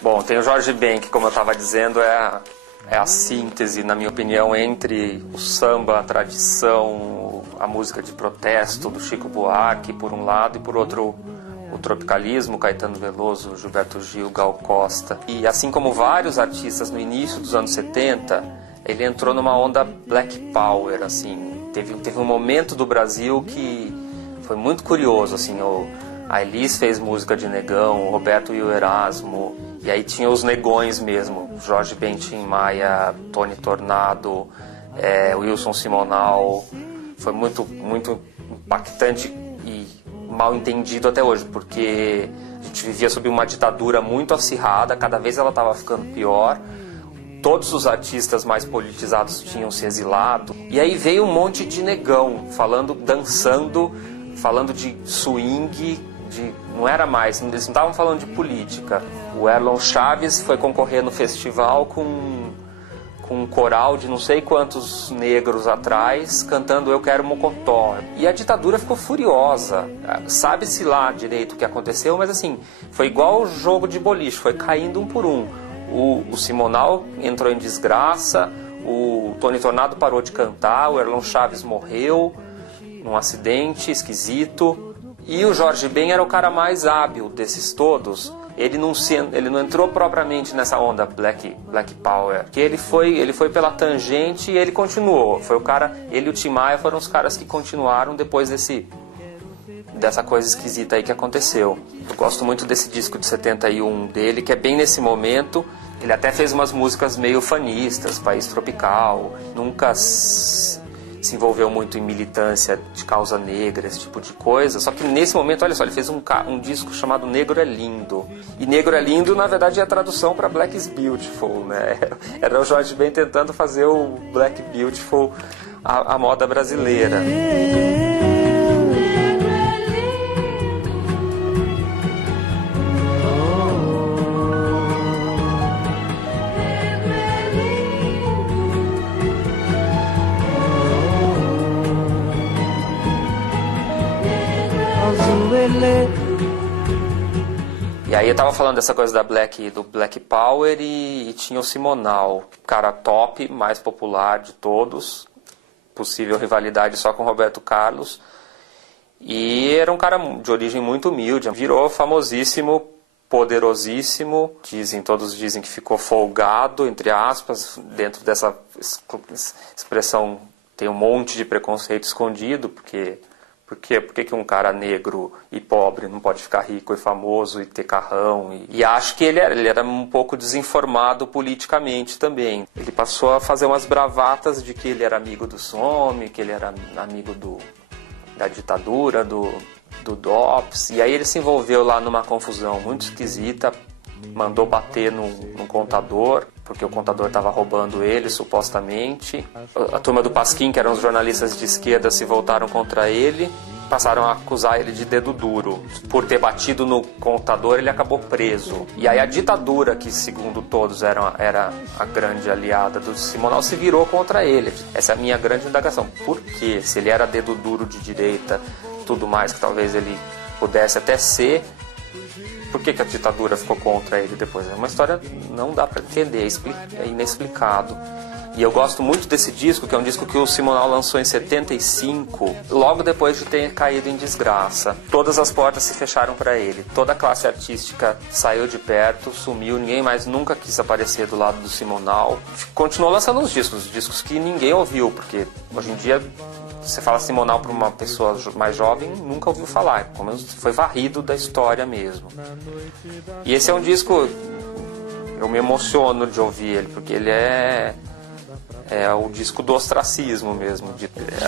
Bom, tem o Jorge Ben, que, como eu estava dizendo, é a síntese, na minha opinião, entre o samba, a tradição, a música de protesto do Chico Buarque, por um lado, e por outro, o tropicalismo, Caetano Veloso, Gilberto Gil, Gal Costa. E assim como vários artistas no início dos anos 70, ele entrou numa onda Black Power, assim. Teve um momento do Brasil que foi muito curioso, assim. A Elis fez música de negão, o Roberto e o Erasmo, e aí tinha os negões mesmo, Jorge Ben, Tim Maia, Tony Tornado, Wilson Simonal. Foi muito, muito impactante e mal entendido até hoje, porque a gente vivia sob uma ditadura muito acirrada, cada vez ela estava ficando pior, todos os artistas mais politizados tinham se exilado, e aí veio um monte de negão, dançando, falando de swing, não era mais, eles não estavam falando de política. O Erlon Chaves foi concorrer no festival com um coral de não sei quantos negros atrás, cantando Eu Quero Mocotó. E a ditadura ficou furiosa. Sabe-se lá direito o que aconteceu, mas assim, foi igual o jogo de boliche, foi caindo um por um. O Simonal entrou em desgraça, o Tony Tornado parou de cantar, o Erlon Chaves morreu num acidente esquisito. E o Jorge Ben era o cara mais hábil desses todos. Ele não entrou propriamente nessa onda Black Power, que ele foi pela tangente e ele continuou. Ele e o Tim Maia foram os caras que continuaram depois dessa coisa esquisita aí que aconteceu. Eu gosto muito desse disco de 71 dele, que é bem nesse momento. Ele até fez umas músicas meio fanistas, País Tropical, nunca se envolveu muito em militância de causa negra, esse tipo de coisa. Só que nesse momento, olha só, ele fez um disco chamado Negro é Lindo. E Negro é Lindo, na verdade, é a tradução para Black is Beautiful, né? Era o Jorge Ben tentando fazer o Black Beautiful a moda brasileira. E aí eu tava falando dessa coisa do Black Power e tinha o Simonal, cara top, mais popular de todos, possível rivalidade só com Roberto Carlos, e era um cara de origem muito humilde, virou famosíssimo, poderosíssimo, todos dizem que ficou folgado, entre aspas, dentro dessa expressão tem um monte de preconceito escondido, porque... Por que um cara negro e pobre não pode ficar rico e famoso e ter carrão? E acho que ele era um pouco desinformado politicamente também. Ele passou a fazer umas bravatas de que ele era amigo do SOME, que ele era amigo da ditadura, do DOPS. E aí ele se envolveu lá numa confusão muito esquisita, mandou bater num contador, porque o contador estava roubando ele, supostamente. A turma do Pasquim, que eram os jornalistas de esquerda, se voltaram contra ele, passaram a acusar ele de dedo duro. Por ter batido no contador, ele acabou preso. E aí a ditadura, que segundo todos era a grande aliada do Simonal, se virou contra ele. Essa é a minha grande indagação. Por quê? Se ele era dedo duro de direita, tudo mais, que talvez ele pudesse até ser... Por que a ditadura ficou contra ele depois? É uma história que não dá para entender, é inexplicado. E eu gosto muito desse disco, que é um disco que o Simonal lançou em 75, logo depois de ter caído em desgraça. Todas as portas se fecharam para ele, toda a classe artística saiu de perto, sumiu, ninguém mais nunca quis aparecer do lado do Simonal. Continuou lançando os discos que ninguém ouviu, porque hoje em dia... Você fala Simonal para uma pessoa mais jovem, nunca ouviu falar, pelo menos foi varrido da história mesmo. E esse é um disco, eu me emociono de ouvir ele, porque ele é o disco do ostracismo mesmo.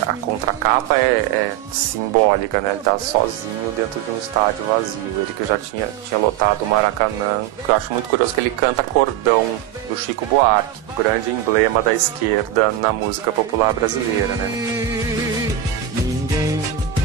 A contracapa é simbólica, né? Ele tá sozinho dentro de um estádio vazio. Ele que já tinha lotado o Maracanã. O que eu acho muito curioso é que ele canta Cordão, do Chico Buarque, o grande emblema da esquerda na música popular brasileira, né?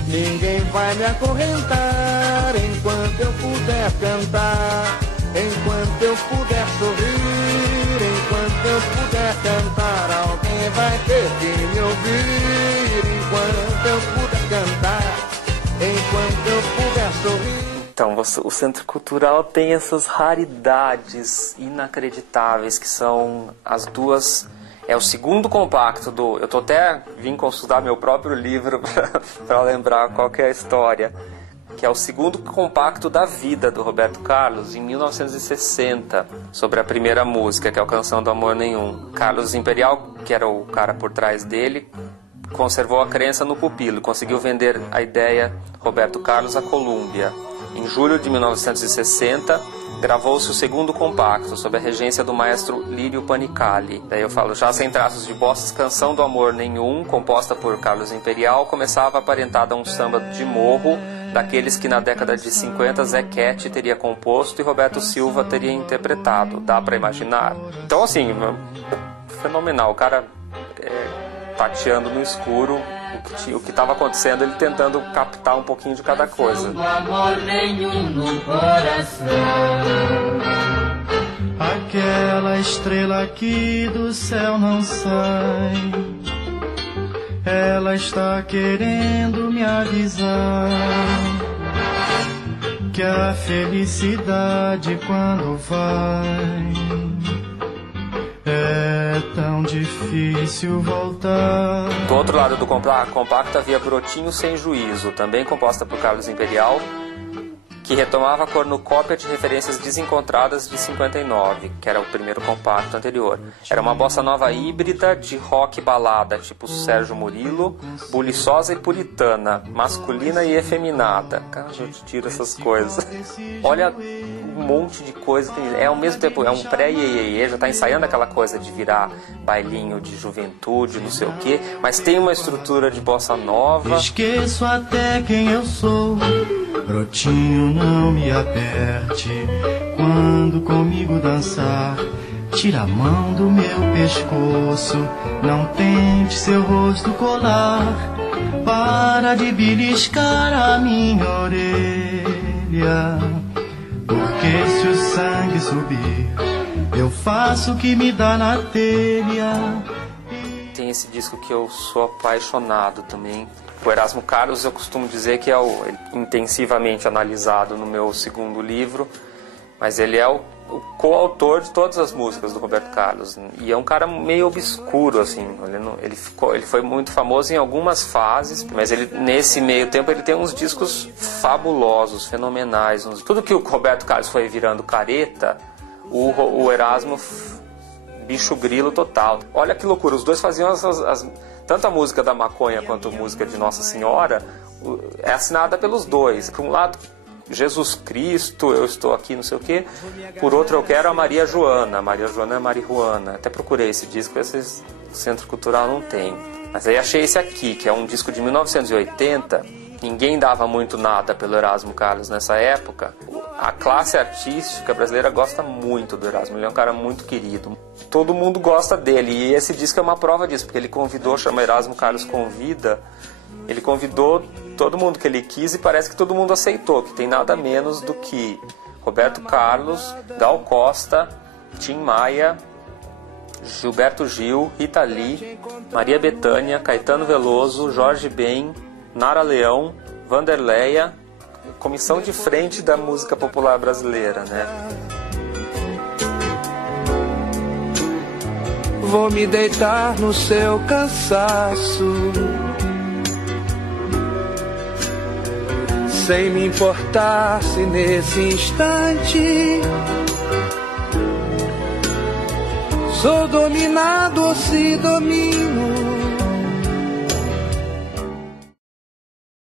Ninguém vai me acorrentar enquanto eu puder cantar, enquanto eu puder sorrir, enquanto eu puder cantar. Alguém vai ter que me ouvir enquanto eu puder cantar, enquanto eu puder sorrir. Então, o Centro Cultural tem essas raridades inacreditáveis, que são as duas... É o segundo compacto do... Eu vim consultar meu próprio livro para lembrar qual que é a história. Que é o segundo compacto da vida do Roberto Carlos, em 1960, sobre a primeira música, que é o Canção do Amor Nenhum. Carlos Imperial, que era o cara por trás dele, conservou a crença no pupilo, conseguiu vender a ideia Roberto Carlos à Columbia. Em julho de 1960, gravou-se o segundo compacto, sob a regência do maestro Lírio Panicali. Daí eu falo, já sem traços de bosses, Canção do Amor Nenhum, composta por Carlos Imperial, começava aparentada a um samba de morro, daqueles que na década de 50 Zé Cat teria composto e Roberto Silva teria interpretado. Dá pra imaginar? Então, assim, fenomenal. O cara tateando no escuro o que estava acontecendo, ele tentando captar um pouquinho de cada coisa. Não amor nenhum no coração. Aquela estrela aqui do céu não sai. Ela está querendo me avisar que a felicidade quando vai é tão difícil voltar. Do outro lado do compacto havia Brotinho Sem Juízo, também composta por Carlos Imperial, que retomava a cornucópia de referências desencontradas de 59, que era o primeiro compacto anterior. Era uma bossa nova híbrida de rock balada, tipo Sérgio Murilo, buliçosa e puritana, masculina e efeminada. Cara, a gente tira essas coisas. Olha um monte de coisa. Ao mesmo tempo, é um pré-iê, já está ensaiando aquela coisa de virar bailinho de juventude, não sei o quê, mas tem uma estrutura de bossa nova. Esqueço até quem eu sou. Brotinho, não me aperte quando comigo dançar. Tira a mão do meu pescoço, não tente seu rosto colar. Para de beliscar a minha orelha, porque se o sangue subir, eu faço o que me dá na telha. Tem esse disco que eu sou apaixonado também. O Erasmo Carlos, eu costumo dizer que é intensivamente analisado no meu segundo livro, mas ele é o coautor de todas as músicas do Roberto Carlos. E é um cara meio obscuro, assim. Ele foi muito famoso em algumas fases, mas nesse meio tempo ele tem uns discos fabulosos, fenomenais. Tudo que o Roberto Carlos foi virando careta, o Erasmo, bicho grilo total. Olha que loucura, os dois faziam tanto a música da maconha quanto a música de Nossa Senhora é assinada pelos dois. Por um lado, Jesus Cristo, eu estou aqui, não sei o quê. Por outro, eu quero a Maria Joana. Maria Joana é marihuana. Até procurei esse disco, esse Centro Cultural não tem. Mas aí achei esse aqui, que é um disco de 1980. Ninguém dava muito nada pelo Erasmo Carlos nessa época. A classe artística brasileira gosta muito do Erasmo. Ele é um cara muito querido. Todo mundo gosta dele. E esse disco é uma prova disso, porque ele convidou, chama Erasmo Carlos Convida. Ele convidou todo mundo que ele quis e parece que todo mundo aceitou, que tem nada menos do que Roberto Carlos, Gal Costa, Tim Maia, Gilberto Gil, Rita Lee, Maria Bethânia, Caetano Veloso, Jorge Ben, Nara Leão, Vanderleia, comissão de frente da música popular brasileira, né? Vou me deitar no seu cansaço, sem me importar se nesse instante sou dominado ou se domino.